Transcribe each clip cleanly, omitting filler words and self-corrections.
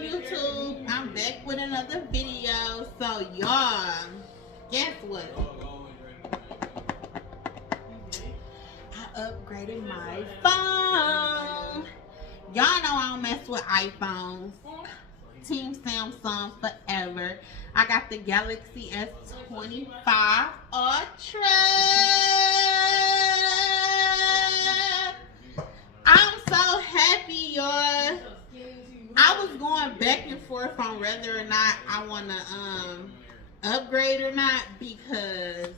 YouTube? I'm back with another video. So y'all, guess what? I upgraded my phone. Y'all know I don't mess with iPhones. Team Samsung forever. I got the Galaxy S25 Ultra. I'm so happy, y'all. I was going back and forth on whether or not I want to upgrade or not, because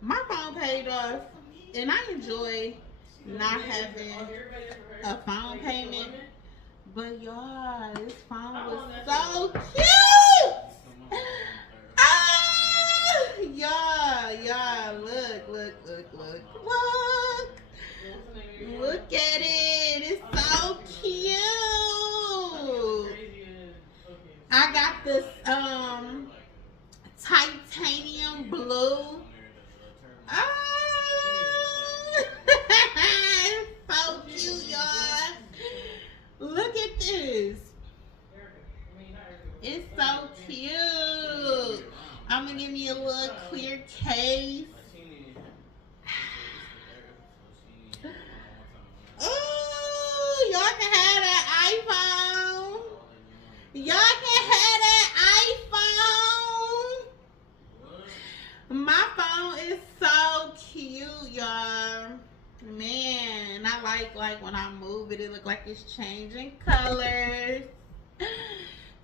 my phone paid off and I enjoy not having a phone payment. But y'all, this phone was so cute. Ah, y'all, look. Look at it. It's so cute. I got this titanium blue. It's so cute, y'all. Look at this. It's so cute. I'm gonna give me a little clear case. Ooh, y'all can have that iPhone. Y'all can have that iPhone. My phone is so cute, y'all. Man, I like when I move it, it look like it's changing colors.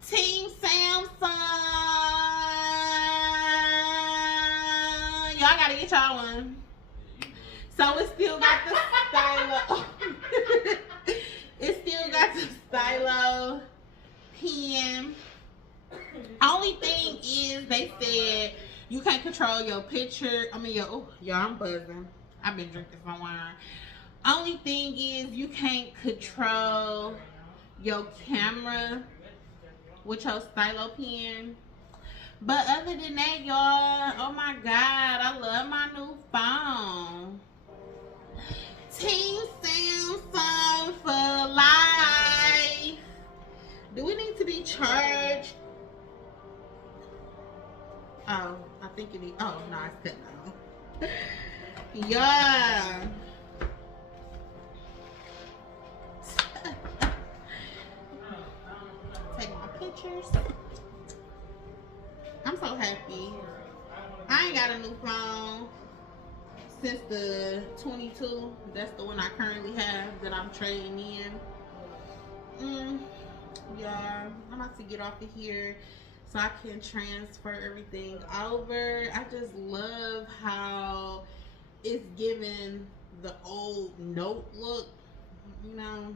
Team Samsung. Y'all gotta get y'all one. So it still got the stylo. It still got the stylo pen. Only thing is, they said you can't control your picture. I mean, y'all, I'm buzzing. I've been drinking some wine. Only thing is, you can't control your camera with your stylo pen. But other than that, y'all, oh my God, I love my new phone. Team Samsung for life. Do we need to be charged? Oh, I think it is. Oh, no, it's good now. Yeah. Take my pictures. I'm so happy. I ain't got a new phone since the 22. That's the one I currently have that I'm trading in. Yeah, I'm about to get off of here so I can transfer everything over. I just love how it's giving the old note look, you know.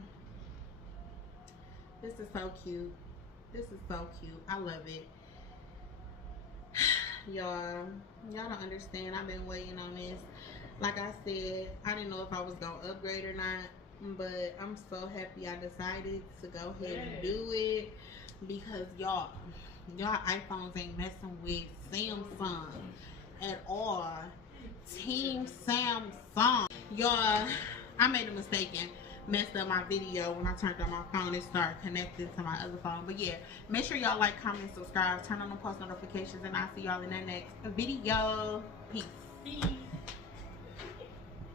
This is so cute. This is so cute. I love it. Y'all don't understand. I've been waiting on this. Like I said, I didn't know if I was gonna upgrade or not, but I'm so happy I decided to go ahead and do it, because y'all iPhones ain't messing with Samsung at all. Team Samsung. Y'all, I made a mistake and messed up my video. When I turned on my phone, it started connecting to my other phone. But yeah, make sure y'all like, comment, subscribe, turn on the post notifications, and I'll see y'all in that next video. Peace.